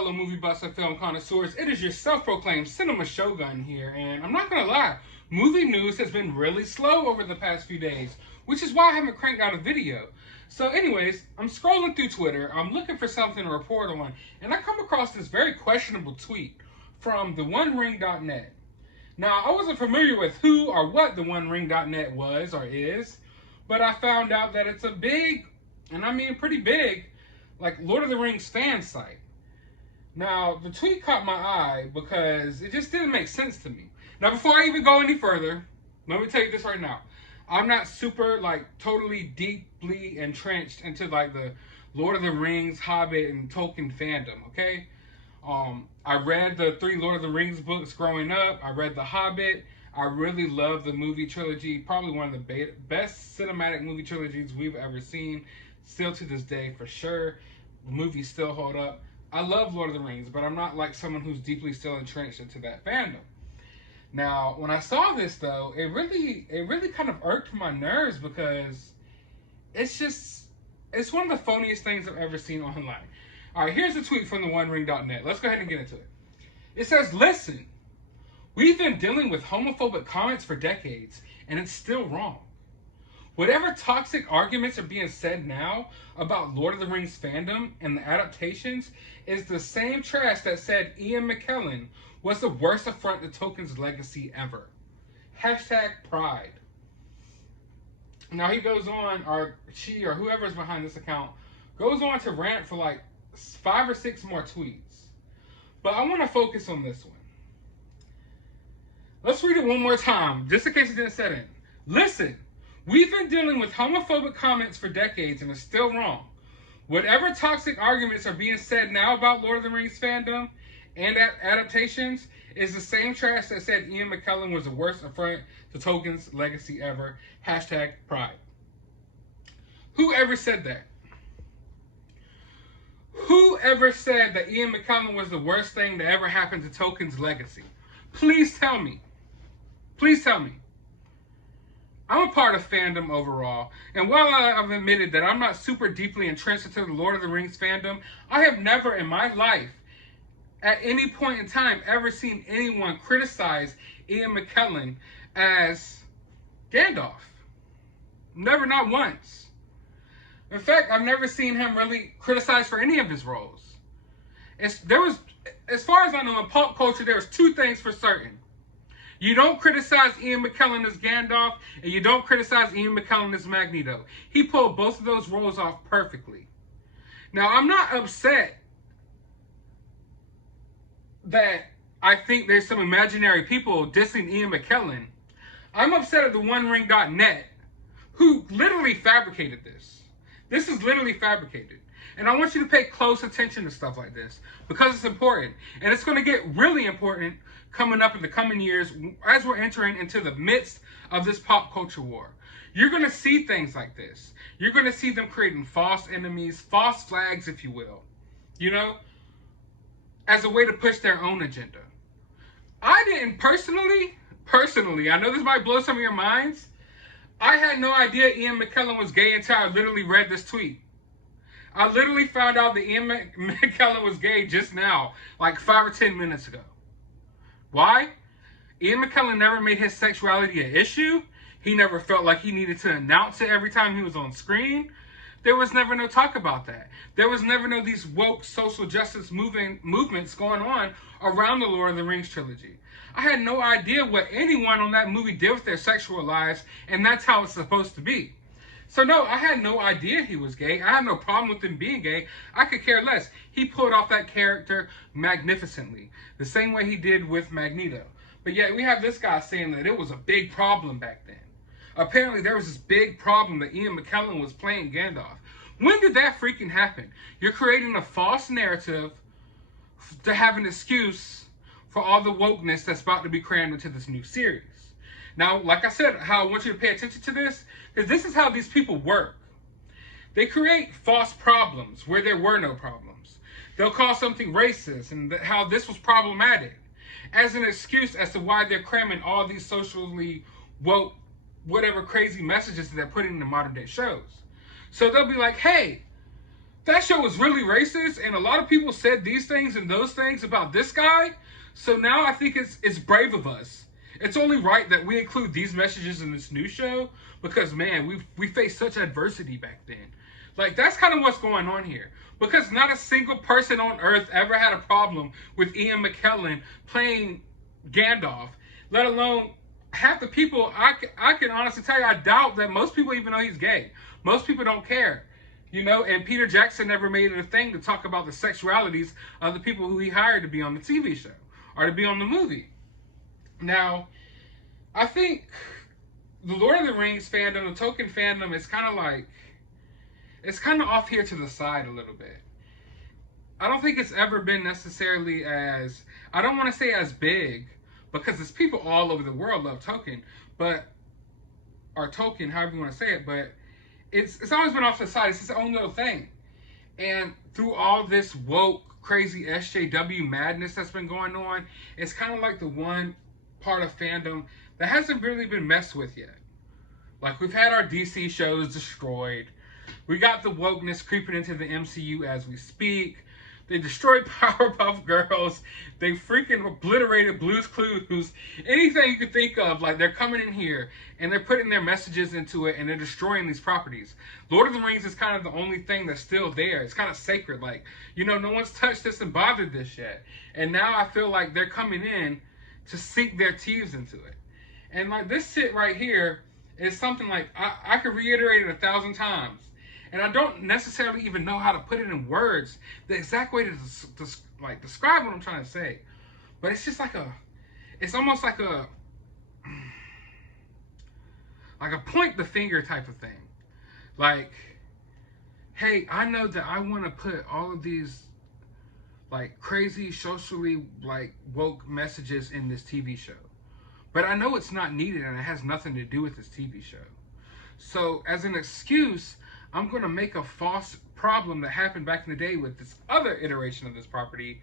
fellow movie buffs and film connoisseurs. It is your self-proclaimed cinema shogun here, and I'm not gonna lie, movie news has been really slow over the past few days, which is why I haven't cranked out a video. So anyways, I'm scrolling through Twitter, I'm looking for something to report on, and I come across this very questionable tweet from theonering.net. Now, I wasn't familiar with who or what theonering.net was or is, but I found out that it's a big, and I mean pretty big, like Lord of the Rings fan site. Now, the tweet caught my eye because it just didn't make sense to me. Now, before I even go any further, let me tell you this right now. I'm not super, like, totally deeply entrenched into, like, the Lord of the Rings, Hobbit, and Tolkien fandom, okay? I read the 3 Lord of the Rings books growing up. I read The Hobbit. I really love the movie trilogy. Probably one of the best cinematic movie trilogies we've ever seen. Still to this day, for sure. The movies still hold up. I love Lord of the Rings, but I'm not like someone who's deeply still entrenched into that fandom. Now, when I saw this, though, it really kind of irked my nerves because it's one of the phoniest things I've ever seen online. All right, here's a tweet from theonering.net. Let's go ahead and get into it. It says, "Listen, we've been dealing with homophobic comments for decades, and it's still wrong. Whatever toxic arguments are being said now about Lord of the Rings fandom and the adaptations is the same trash that said Ian Mckellen was the worst affront to Tolkien's legacy ever. Hashtag pride." Now he goes on, or she, or whoever's behind this account, goes on to rant for like 5 or 6 more tweets. But I want to focus on this one. Let's read it one more time, just in case it didn't set in. "Listen, we've been dealing with homophobic comments for decades and it's still wrong. Whatever toxic arguments are being said now about Lord of the Rings fandom and adaptations is the same trash that said Ian Mckellen was the worst affront to Tolkien's legacy ever. Hashtag pride." Whoever said that? Whoever said that Ian Mckellen was the worst thing that ever happened to Tolkien's legacy? Please tell me. Please tell me. I'm a part of fandom overall, and while I've admitted that I'm not super deeply entrenched into the Lord of the Rings fandom, I have never in my life, at any point in time, ever seen anyone criticize Ian Mckellen as Gandalf. Never, not once. In fact, I've never seen him really criticized for any of his roles. As far as I know, in pop culture, there was 2 things for certain. You don't criticize Ian Mckellen as Gandalf, and you don't criticize Ian McKellen as Magneto. He pulled both of those roles off perfectly. Now, I'm not upset that I think there's some imaginary people dissing Ian Mckellen. I'm upset at theonering.net, who literally fabricated this. This is literally fabricated. And I want you to pay close attention to stuff like this because it's important. And it's going to get really important coming up in the coming years as we're entering into the midst of this pop culture war. You're going to see things like this. You're going to see them creating false enemies, false flags, if you will, you know, as a way to push their own agenda. I didn't personally, I know this might blow some of your minds. I had no idea Ian Mckellen was gay until I literally read this tweet. I literally found out that Ian Mckellen was gay just now, like 5 or 10 minutes ago. Why? Ian Mckellen never made his sexuality an issue. He never felt like he needed to announce it every time he was on screen. There was never no talk about that. There was never no these woke social justice movements going on around the Lord of the Rings trilogy. I had no idea what anyone on that movie did with their sexual lives, and that's how it's supposed to be. So no, I had no idea he was gay. I had no problem with him being gay. I could care less. He pulled off that character magnificently, the same way he did with Magneto. But yet we have this guy saying that it was a big problem back then. Apparently there was this big problem that Ian Mckellen was playing Gandalf. When did that freaking happen? You're creating a false narrative to have an excuse for all the wokeness that's about to be crammed into this new series. Now, like I said, how I want you to pay attention to this, is this is how these people work. They create false problems where there were no problems. They'll call something racist and how this was problematic as an excuse as to why they're cramming all these socially woke, whatever crazy messages that they're putting in the modern day shows. So they'll be like, hey, that show was really racist, and a lot of people said these things and those things about this guy. So now I think it's brave of us. It's only right that we include these messages in this new show because, man, we faced such adversity back then. Like, that's kind of what's going on here. Because not a single person on Earth ever had a problem with Ian Mckellen playing Gandalf, let alone half the people. I can honestly tell you, I doubt that most people even know he's gay. Most people don't care. You know, and Peter Jackson never made it a thing to talk about the sexualities of the people who he hired to be on the TV show or to be on the movie. Now, I think the Lord of the Rings fandom, the Tolkien fandom, is kind of like, it's kind of off here to the side a little bit. I don't think it's ever been necessarily as, I don't want to say as big, because there's people all over the world love Tolkien, or Tolkien, however you want to say it, but it's always been off to the side. It's its own little thing. And through all this woke, crazy SJW madness that's been going on, it's kind of like the one part of fandom that hasn't really been messed with yet. Like, we've had our DC shows destroyed. We got the wokeness creeping into the MCU as we speak. They destroyed Powerpuff Girls. They freaking obliterated Blue's Clues. Anything you could think of, like, they're coming in here and they're putting their messages into it and they're destroying these properties. Lord of the Rings is kind of the only thing that's still there. It's kind of sacred. Like, you know, no one's touched this and bothered this yet. And now I feel like they're coming in to sink their teeth into it. And like this shit right here is something like, I could reiterate it 1,000 times. And I don't necessarily even know how to put it in words, the exact way to like describe what I'm trying to say. But it's just like it's almost like a point the finger type of thing. Like, hey, I know that I want to put all of these like crazy socially like woke messages in this TV show, but I know it's not needed and it has nothing to do with this TV show. So as an excuse, I'm going to make a false problem that happened back in the day with this other iteration of this property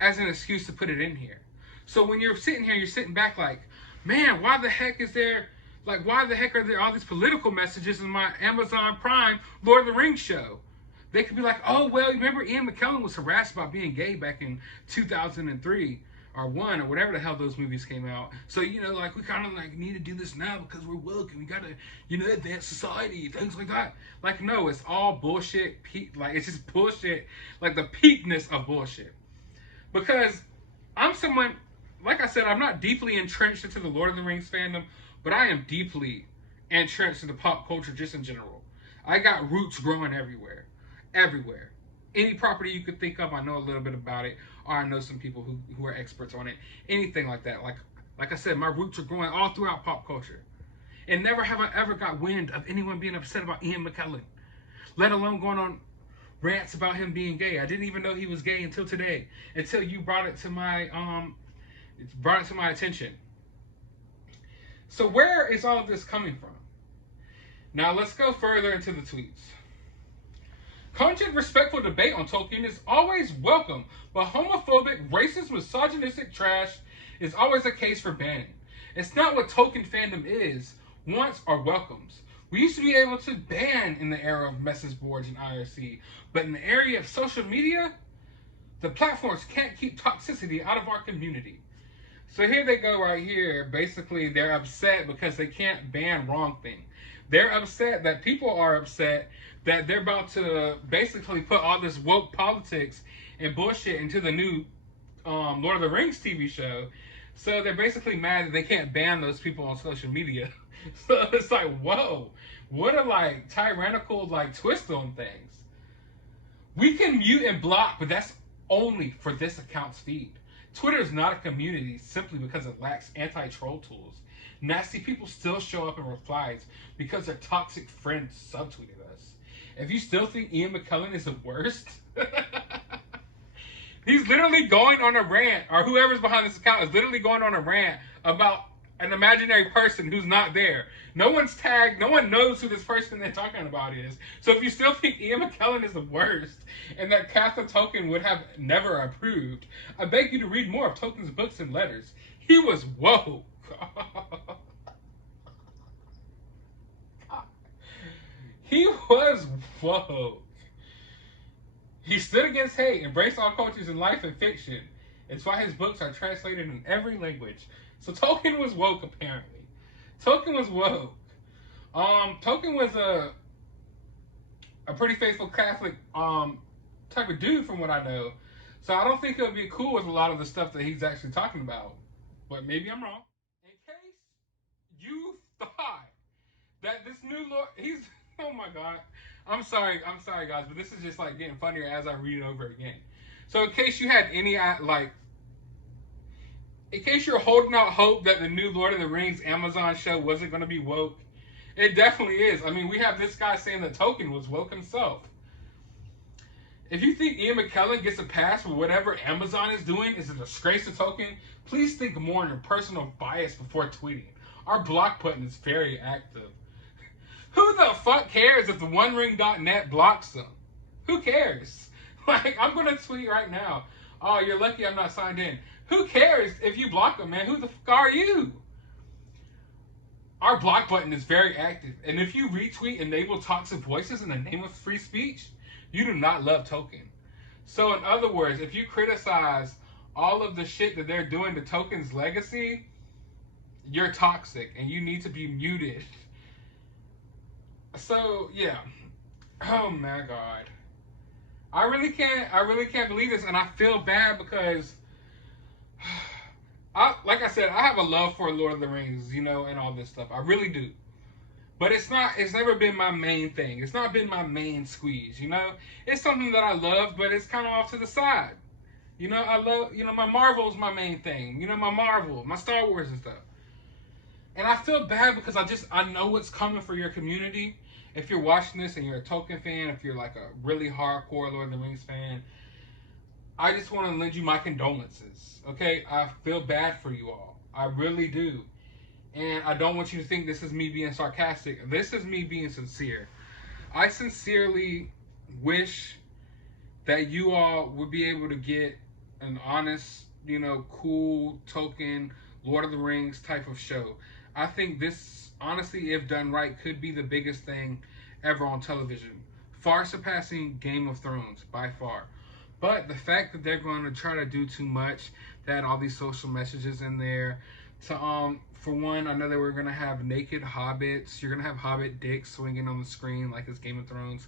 as an excuse to put it in here. So when you're sitting here, you're sitting back like, man, why the heck are there all these political messages in my Amazon Prime Lord of the Rings show? They could be like, oh, well, remember Ian Mckellen was harassed about being gay back in 2003 or 1 or whatever the hell those movies came out. So, you know, like, we kind of like need to do this now because we're woke and we got to, you know, advance society, things like that. Like, no, it's all bullshit. Like, it's just bullshit, like the peakness of bullshit. Because I'm someone, like I said, I'm not deeply entrenched into the Lord of the Rings fandom, but I am deeply entrenched into pop culture just in general. I got roots growing everywhere. Everywhere. Any property you could think of, I know a little bit about it, or I know some people who are experts on it. Anything like that. Like I said, my roots are growing all throughout pop culture. And never have I ever got wind of anyone being upset about Ian Mckellen, let alone going on rants about him being gay. I didn't even know he was gay until today, until you brought it to my attention. So where is all of this coming from? Now let's go further into the tweets. Cogent, respectful debate on Tolkien is always welcome, but homophobic, racist, misogynistic trash is always a case for banning. It's not what Tolkien fandom is, wants, or welcomes. We used to be able to ban in the era of message boards and IRC, but in the area of social media, the platforms can't keep toxicity out of our community. So here they go right here. Basically, they're upset because they can't ban wrong thing. They're upset that people are upset that they're about to basically put all this woke politics and bullshit into the new Lord of the Rings TV show. So they're basically mad that they can't ban those people on social media. So it's like, whoa, what a like tyrannical like twist on things. We can mute and block, but that's only for this account's feed. Twitter is not a community simply because it lacks anti-troll tools. Nasty people still show up in replies because their toxic friends subtweeted us. If you still think Ian Mckellen is the worst, he's literally going on a rant, or whoever's behind this account is literally going on a rant about an imaginary person who's not there. No one's tagged. No one knows who this person they're talking about is. So if you still think Ian Mckellen is the worst and that Catherine Tolkien would have never approved, I beg you to read more of Tolkien's books and letters. He was woke. He was woke. He stood against hate, embraced all cultures in life and fiction. It's why his books are translated in every language. So Tolkien was woke, apparently. Tolkien was woke. Tolkien was a pretty faithful Catholic type of dude from what I know. So I don't think he'll be cool with a lot of the stuff that he's actually talking about. But maybe I'm wrong. In case you thought that this new Lord, he's, oh my God. I'm sorry guys, but this is just like getting funnier as I read it over again. So in case you had any, in case you're holding out hope that the new Lord of the Rings Amazon show wasn't going to be woke, it definitely is. I mean, we have this guy saying that Tolkien was woke himself. If you think Ian Mckellen gets a pass for whatever Amazon is doing is a disgrace to Tolkien, please think more on your personal bias before tweeting. Our block button is very active. Who the fuck cares if the OneRing.net blocks them? Who cares? Like, I'm going to tweet right now. Oh, you're lucky I'm not signed in. Who cares if you block them, man? Who the fuck are you? Our block button is very active. And if you retweet enable toxic voices in the name of free speech, you do not love Tolkien. So in other words, if you criticize all of the shit that they're doing to Tolkien's legacy, you're toxic and you need to be muted. So yeah, oh my God, I really can't believe this, and I feel bad because, like I said, I have a love for Lord of the Rings, you know, and all this stuff. I really do, but it's never been my main thing. It's not been my main squeeze, you know. It's something that I love, but it's kind of off to the side. You know, I love, you know, my Marvel's my main thing. You know, my Star Wars and stuff. And I feel bad because I know what's coming for your community. If you're watching this and you're a Tolkien fan, if you're like a really hardcore Lord of the Rings fan, I just want to lend you my condolences, okay? I feel bad for you all. I really do. And I don't want you to think this is me being sarcastic. This is me being sincere. I sincerely wish that you all would be able to get an honest, you know, cool Tolkien, Lord of the Rings type of show. I think this, honestly, if done right, could be the biggest thing ever on television. Far surpassing Game of Thrones, by far. But the fact that they're going to try to do too much, they had all these social messages in there. To, for one, I know that we're going to have naked hobbits. You're going to have hobbit dicks swinging on the screen like it's Game of Thrones.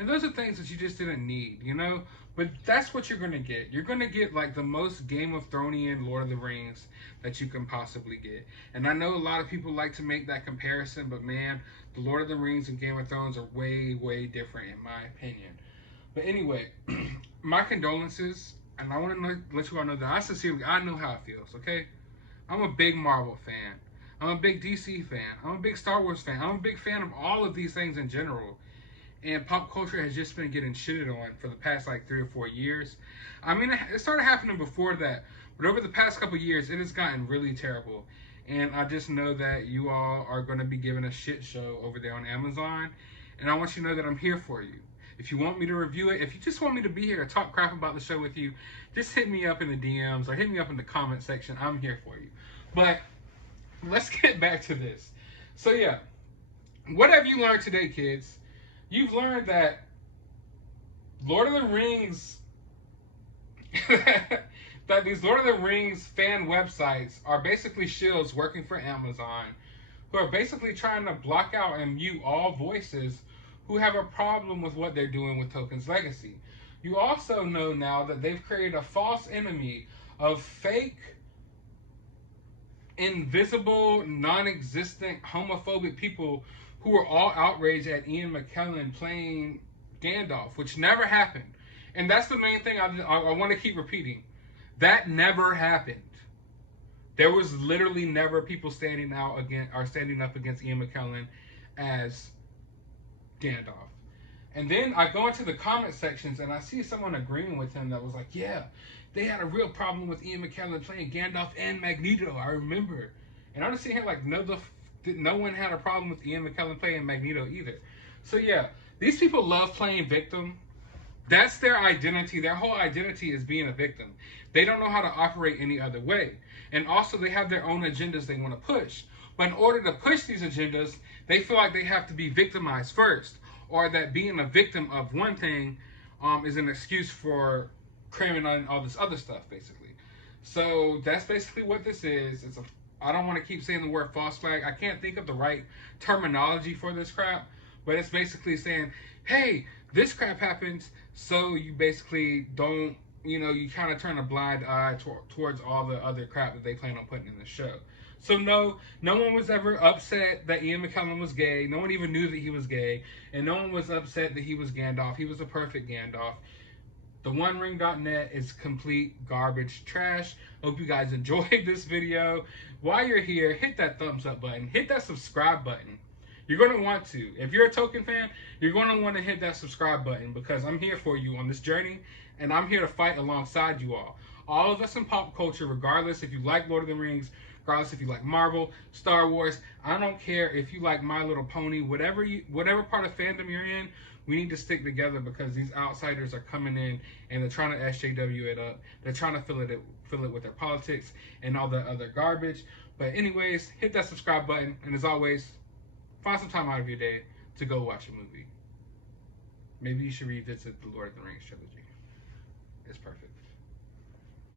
And those are things that you just didn't need, you know? But that's what you're going to get. You're going to get like the most Game of Thronian Lord of the Rings that you can possibly get. And I know a lot of people like to make that comparison, but man, the Lord of the Rings and Game of Thrones are way, way different in my opinion. But anyway, my condolences, and I want to let you all know that I know how it feels, okay? I'm a big Marvel fan. I'm a big DC fan. I'm a big Star Wars fan. I'm a big fan of all of these things in general. And pop culture has just been getting shitted on for the past like 3 or 4 years. I mean, it started happening before that, but over the past couple years, it has gotten really terrible. And I just know that you all are going to be given a shit show over there on Amazon. And I want you to know that I'm here for you. If you want me to review it, if you just want me to be here to talk crap about the show with you, just hit me up in the DMs or hit me up in the comment section. I'm here for you. But let's get back to this. So yeah, what have you learned today, kids? You've learned that Lord of the Rings, that these Lord of the Rings fan websites are basically shills working for Amazon, who are basically trying to block out and mute all voices who have a problem with what they're doing with Tolkien's legacy. You also know now that they've created a false enemy of fake, invisible, non-existent, homophobic people who are all outraged at Ian Mckellen playing Gandalf, which never happened. And that's the main thing I want to keep repeating. That never happened. There was literally never people standing up against Ian Mckellen as Gandalf. And then I go into the comment sections and I see someone agreeing with him that was like, yeah, they had a real problem with Ian Mckellen playing Gandalf and Magneto, I remember. And I'm just sitting here like, no one had a problem with Ian Mckellen playing Magneto either. So yeah, these people love playing victim. That's their identity. Their whole identity is being a victim. They don't know how to operate any other way. And also they have their own agendas they want to push. But in order to push these agendas, they feel like they have to be victimized first. Or that being a victim of one thing is an excuse for cramming on all this other stuff, basically. So that's basically what this is. I don't want to keep saying the word false flag. I can't think of the right terminology for this crap, but it's basically saying, hey, this crap happens, so you basically don't, you kind of turn a blind eye towards all the other crap that they plan on putting in the show. So no one was ever upset that Ian Mckellen was gay. No one even knew that he was gay, and no one was upset that he was Gandalf. He was a perfect Gandalf. The OneRing.net is complete garbage trash. Hope you guys enjoyed this video. While you're here, hit that thumbs up button. Hit that subscribe button. You're going to want to. If you're a Tolkien fan, you're going to want to hit that subscribe button because I'm here for you on this journey, and I'm here to fight alongside you all. All of us in pop culture, regardless if you like Lord of the Rings, regardless if you like Marvel, Star Wars, I don't care if you like My Little Pony, whatever part of fandom you're in, we need to stick together because these outsiders are coming in and they're trying to SJW it up. They're trying to fill it with their politics and all that other garbage. But anyways, hit that subscribe button, and as always, find some time out of your day to go watch a movie. Maybe you should revisit the Lord of the Rings trilogy. It's perfect.